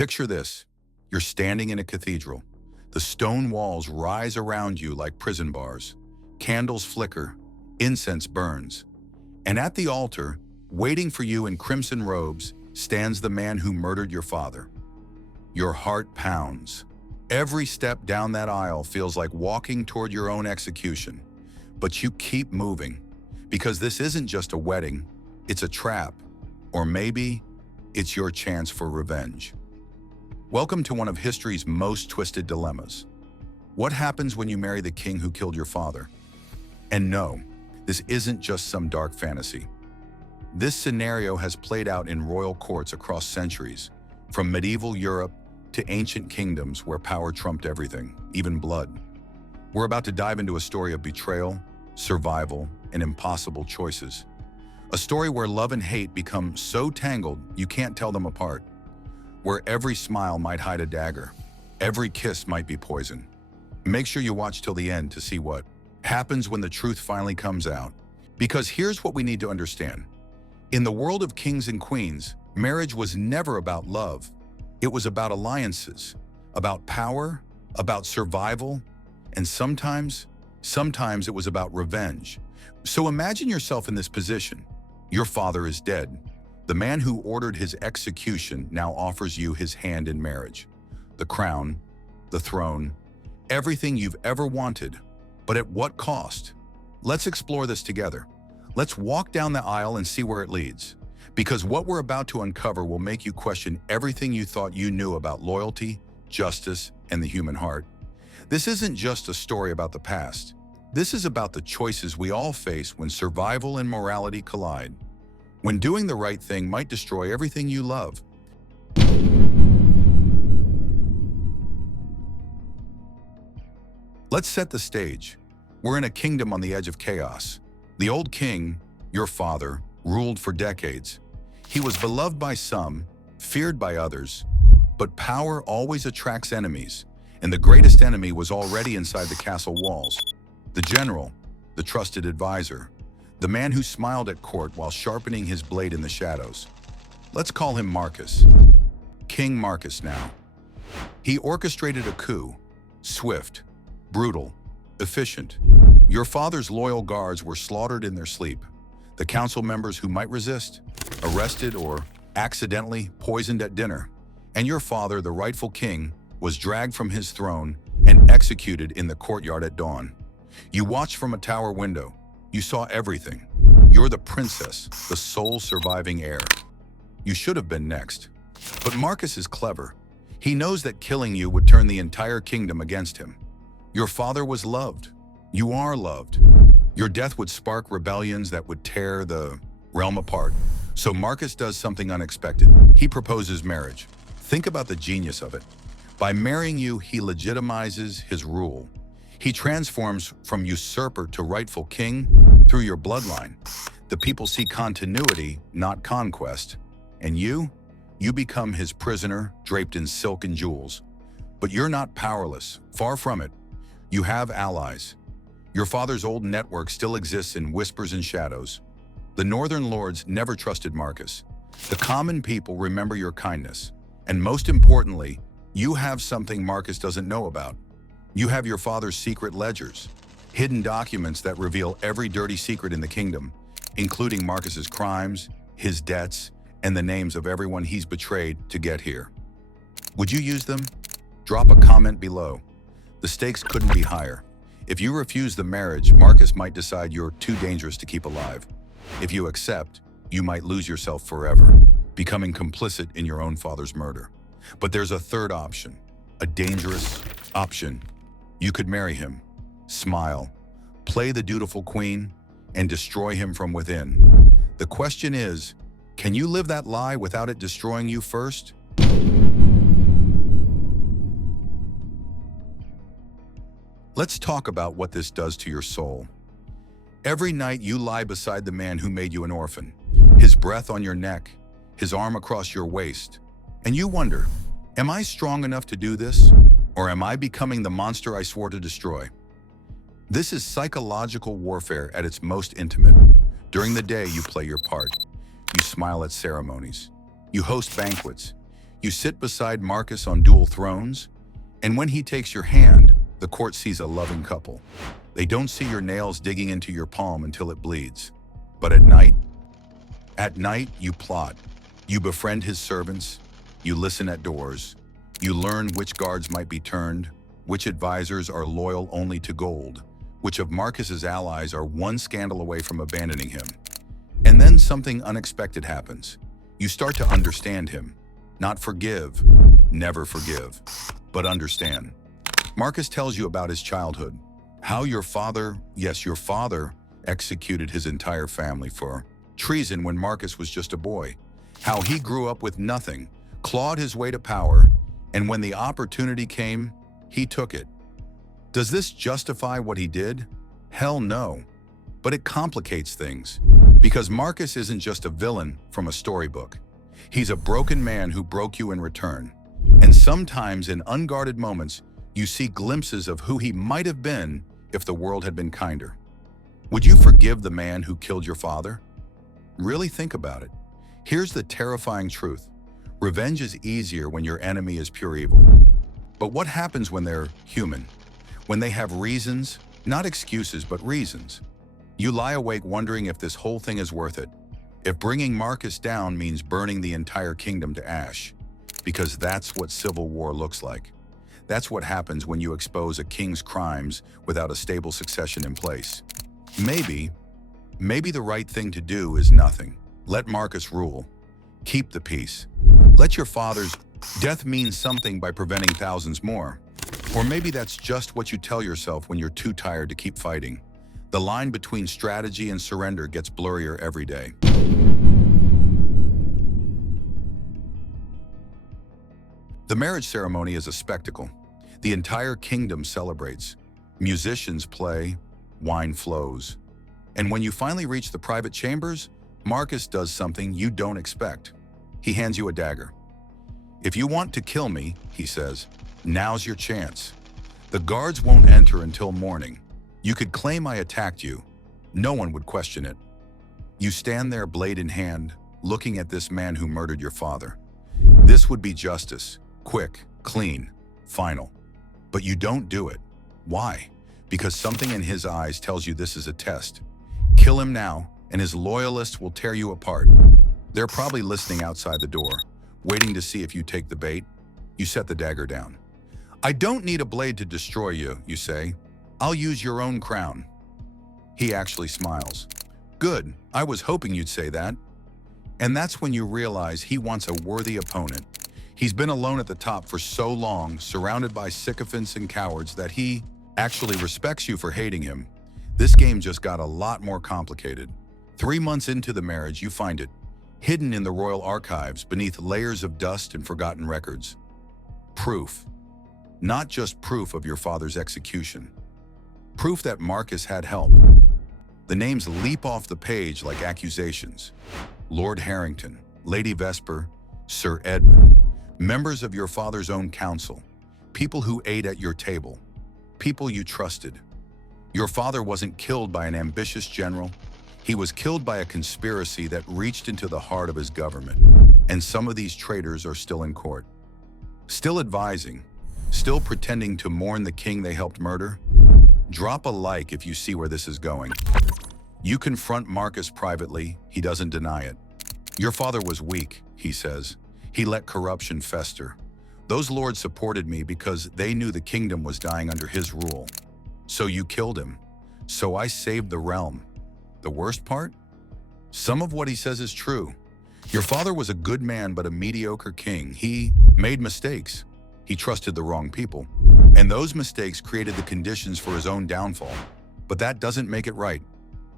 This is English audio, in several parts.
Picture this. You're standing in a cathedral. The stone walls rise around you like prison bars. Candles flicker, incense burns. And at the altar, waiting for you in crimson robes, stands the man who murdered your father. Your heart pounds. Every step down that aisle feels like walking toward your own execution. But you keep moving, because this isn't just a wedding, it's a trap. Or maybe it's your chance for revenge. Welcome to one of history's most twisted dilemmas. What happens when you marry the king who killed your father? And no, this isn't just some dark fantasy. This scenario has played out in royal courts across centuries, from medieval Europe to ancient kingdoms where power trumped everything, even blood. We're about to dive into a story of betrayal, survival, and impossible choices. A story where love and hate become so tangled you can't tell them apart. Where every smile might hide a dagger, every kiss might be poison. Make sure you watch till the end to see what happens when the truth finally comes out. Because here's what we need to understand. In the world of kings and queens, marriage was never about love. It was about alliances, about power, about survival, and sometimes it was about revenge. So imagine yourself in this position. Your father is dead. The man who ordered his execution now offers you his hand in marriage. The crown, the throne, everything you've ever wanted. But at what cost? Let's explore this together. Let's walk down the aisle and see where it leads. Because what we're about to uncover will make you question everything you thought you knew about loyalty, justice, and the human heart. This isn't just a story about the past. This is about the choices we all face when survival and morality collide. When doing the right thing might destroy everything you love. Let's set the stage. We're in a kingdom on the edge of chaos. The old king, your father, ruled for decades. He was beloved by some, feared by others, but power always attracts enemies, and the greatest enemy was already inside the castle walls. The general, the trusted advisor, the man who smiled at court while sharpening his blade in the shadows. Let's call him Marcus. King Marcus now. He orchestrated a coup, swift, brutal, efficient. Your father's loyal guards were slaughtered in their sleep. The council members who might resist, arrested or accidentally poisoned at dinner. And your father, the rightful king, was dragged from his throne and executed in the courtyard at dawn. You watched from a tower window. You saw everything. You're the princess, the sole surviving heir. You should have been next. But Marcus is clever. He knows that killing you would turn the entire kingdom against him. Your father was loved. You are loved. Your death would spark rebellions that would tear the realm apart. So Marcus does something unexpected. He proposes marriage. Think about the genius of it. By marrying you, he legitimizes his rule. He transforms from usurper to rightful king through your bloodline. The people see continuity, not conquest. And you become his prisoner, draped in silk and jewels. But you're not powerless, far from it. You have allies. Your father's old network still exists in whispers and shadows. The northern lords never trusted Marcus. The common people remember your kindness. And most importantly, you have something Marcus doesn't know about. You have your father's secret ledgers, hidden documents that reveal every dirty secret in the kingdom, including Marcus's crimes, his debts, and the names of everyone he's betrayed to get here. Would you use them? Drop a comment below. The stakes couldn't be higher. If you refuse the marriage, Marcus might decide you're too dangerous to keep alive. If you accept, you might lose yourself forever, becoming complicit in your own father's murder. But there's a third option, a dangerous option. You could marry him, smile, play the dutiful queen, and destroy him from within. The question is, can you live that lie without it destroying you first? Let's talk about what this does to your soul. Every night you lie beside the man who made you an orphan, his breath on your neck, his arm across your waist, and you wonder, am I strong enough to do this? Or am I becoming the monster I swore to destroy? This is psychological warfare at its most intimate. During the day, you play your part. You smile at ceremonies. You host banquets. You sit beside Marcus on dual thrones, and when he takes your hand, the court sees a loving couple. They don't see your nails digging into your palm until it bleeds. But at night, you plot. You befriend his servants, you listen at doors, you learn which guards might be turned, which advisors are loyal only to gold, which of Marcus's allies are one scandal away from abandoning him. And then something unexpected happens. You start to understand him. Not forgive, never forgive, but understand. Marcus tells you about his childhood, how your father, yes, your father, executed his entire family for treason when Marcus was just a boy, how he grew up with nothing, clawed his way to power, and when the opportunity came, he took it. Does this justify what he did? Hell no. But it complicates things, because Marcus isn't just a villain from a storybook. He's a broken man who broke you in return. And sometimes in unguarded moments, you see glimpses of who he might have been if the world had been kinder. Would you forgive the man who killed your father? Really think about it. Here's the terrifying truth. Revenge is easier when your enemy is pure evil. But what happens when they're human? When they have reasons, not excuses, but reasons. You lie awake wondering if this whole thing is worth it. If bringing Marcus down means burning the entire kingdom to ash. Because that's what civil war looks like. That's what happens when you expose a king's crimes without a stable succession in place. Maybe the right thing to do is nothing. Let Marcus rule. Keep the peace. Let your father's death mean something by preventing thousands more. Or maybe that's just what you tell yourself when you're too tired to keep fighting. The line between strategy and surrender gets blurrier every day. The marriage ceremony is a spectacle. The entire kingdom celebrates. Musicians play, wine flows. And when you finally reach the private chambers, Marcus does something you don't expect. He hands you a dagger. If you want to kill me, he says, now's your chance. The guards won't enter until morning. You could claim I attacked you. No one would question it. You stand there blade in hand, looking at this man who murdered your father. This would be justice. Quick, clean, final. But you don't do it. Why? Because something in his eyes tells you this is a test. Kill him now, and his loyalists will tear you apart. They're probably listening outside the door, waiting to see if you take the bait. You set the dagger down. I don't need a blade to destroy you, you say. I'll use your own crown. He actually smiles. Good, I was hoping you'd say that. And that's when you realize he wants a worthy opponent. He's been alone at the top for so long, surrounded by sycophants and cowards, that he actually respects you for hating him. This game just got a lot more complicated. 3 months into the marriage, you find it, hidden in the royal archives beneath layers of dust and forgotten records. Proof. Not just proof of your father's execution. Proof that Marcus had help. The names leap off the page like accusations. Lord Harrington, Lady Vesper, Sir Edmund. Members of your father's own council, people who ate at your table, people you trusted. Your father wasn't killed by an ambitious general. He was killed by a conspiracy that reached into the heart of his government. And some of these traitors are still in court. Still advising, still pretending to mourn the king they helped murder. Drop a like if you see where this is going. You confront Marcus privately, he doesn't deny it. Your father was weak, he says. He let corruption fester. Those lords supported me because they knew the kingdom was dying under his rule. So you killed him. So I saved the realm. The worst part? Some of what he says is true. Your father was a good man but a mediocre king. He made mistakes. He trusted the wrong people. And those mistakes created the conditions for his own downfall. But that doesn't make it right.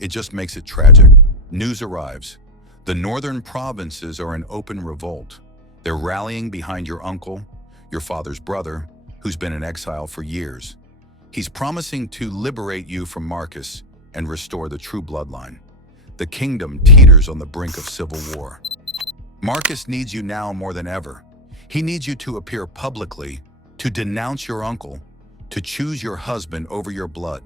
It just makes it tragic. News arrives. The northern provinces are in open revolt. They're rallying behind your uncle, your father's brother, who's been in exile for years. He's promising to liberate you from Marcus and restore the true bloodline. The kingdom teeters on the brink of civil war. Marcus needs you now more than ever. He needs you to appear publicly, to denounce your uncle, to choose your husband over your blood.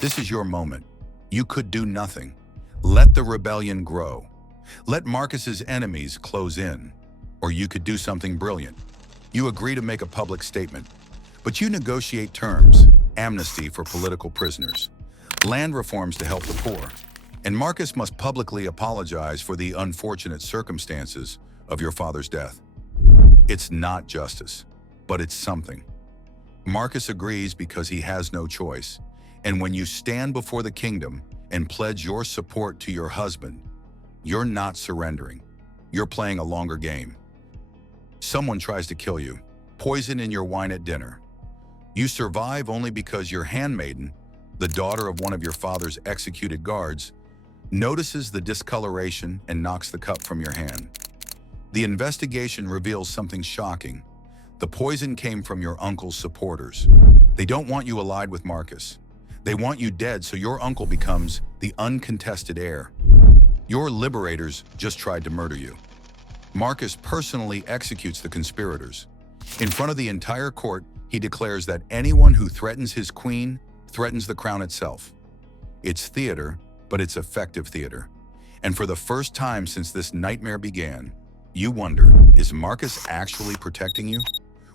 This is your moment. You could do nothing. Let the rebellion grow. Let Marcus's enemies close in. Or you could do something brilliant. You agree to make a public statement, but you negotiate terms, amnesty for political prisoners, land reforms to help the poor, and Marcus must publicly apologize for the unfortunate circumstances of your father's death. It's not justice, but it's something. Marcus agrees because he has no choice, and when you stand before the kingdom and pledge your support to your husband, you're not surrendering. You're playing a longer game. Someone tries to kill you, poison in your wine at dinner. You survive only because your handmaiden, the daughter of one of your father's executed guards, notices the discoloration and knocks the cup from your hand. The investigation reveals something shocking. The poison came from your uncle's supporters. They don't want you allied with Marcus. They want you dead so your uncle becomes the uncontested heir. Your liberators just tried to murder you. Marcus personally executes the conspirators. In front of the entire court, he declares that anyone who threatens his queen threatens the crown itself. It's theater, but it's effective theater. And for the first time since this nightmare began, you wonder, is Marcus actually protecting you?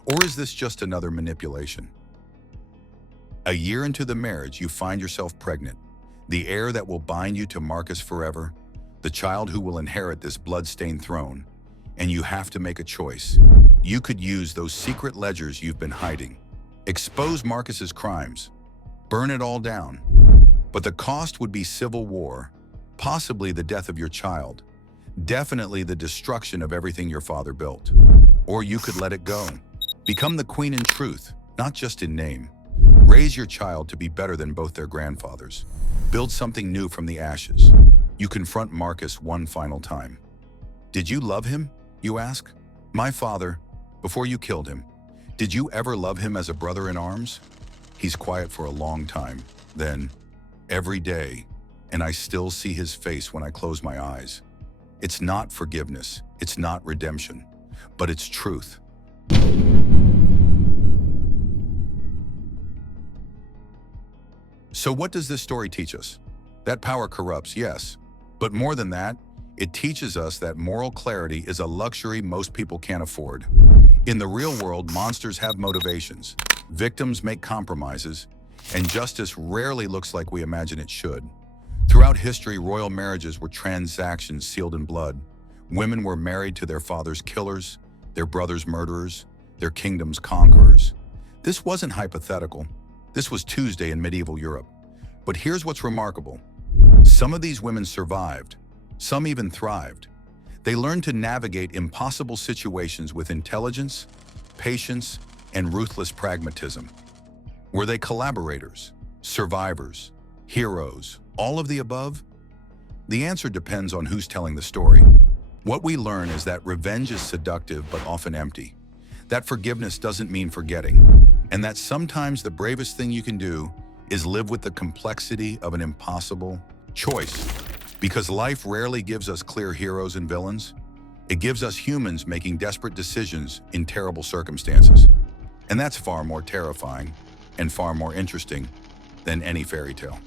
Or is this just another manipulation? A year into the marriage, you find yourself pregnant, the heir that will bind you to Marcus forever, the child who will inherit this blood-stained throne. And you have to make a choice. You could use those secret ledgers you've been hiding, expose Marcus's crimes, burn it all down. But the cost would be civil war, possibly the death of your child, definitely the destruction of everything your father built. Or you could let it go. Become the queen in truth, not just in name. Raise your child to be better than both their grandfathers. Build something new from the ashes. You confront Marcus one final time. Did you love him? You ask. My father, before you killed him, did you ever love him as a brother in arms? He's quiet for a long time. Then, every day, and I still see his face when I close my eyes. It's not forgiveness, it's not redemption, but it's truth. So what does this story teach us? That power corrupts, yes, but more than that, it teaches us that moral clarity is a luxury most people can't afford. In the real world, monsters have motivations, victims make compromises, and justice rarely looks like we imagine it should. Throughout history, royal marriages were transactions sealed in blood. Women were married to their father's killers, their brother's murderers, their kingdom's conquerors. This wasn't hypothetical. This was Tuesday in medieval Europe. But here's what's remarkable. Some of these women survived. Some even thrived. They learned to navigate impossible situations with intelligence, patience, and ruthless pragmatism. Were they collaborators, survivors, heroes, all of the above? The answer depends on who's telling the story. What we learn is that revenge is seductive but often empty, that forgiveness doesn't mean forgetting, and that sometimes the bravest thing you can do is live with the complexity of an impossible choice. Because life rarely gives us clear heroes and villains. It gives us humans making desperate decisions in terrible circumstances. And that's far more terrifying and far more interesting than any fairy tale.